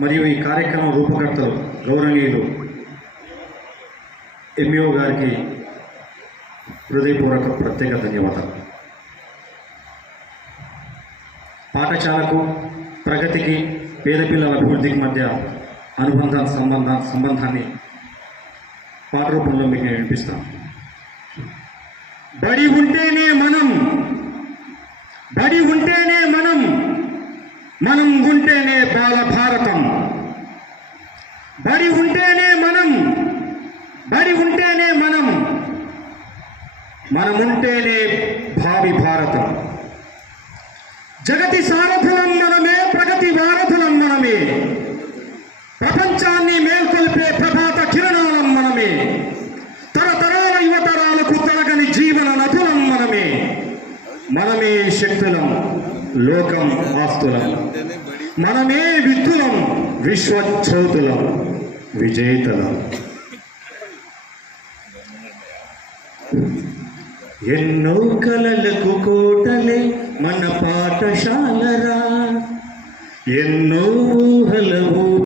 మరియు ఈ కార్యక్రమం రూపకర్తలు గౌరవనీయులు ఎంఈఓ గారికి హృదయపూర్వక ప్రత్యేక ధన్యవాదాలు. పాఠశాలకు ప్రగతికి పేద పిల్లల అభివృద్ధికి మధ్య అనుబంధ సంబంధ సంబంధాన్ని పాట రూపంలో మీకు నేను వినిపిస్తాను. బడి ఉంటేనే మనం బడి ఉంటేనే మనం ఉంటేనే బాల భారతం బడి ఉంటేనే మనం. బడి ఉంటేనే మనం. మనముంటేనే భావి భారతం. జగతి సారథులం మనమే ప్రగతి వారథులం మనమే. ప్రపంచాన్ని మేల్కొల్పే ప్రభాత కిరణాలం మనమే. తరతరాల యువతరాలకు తరగని జీవన నథులం మనమే. మనమే శక్తులం. లోకం ఆస్తులం మనమే విత్తులం విశ్వచౌతులం విజేతలం. ఎన్నో కలలకు కోటలే మన పాఠశాలరా. ఎన్నో ఊహల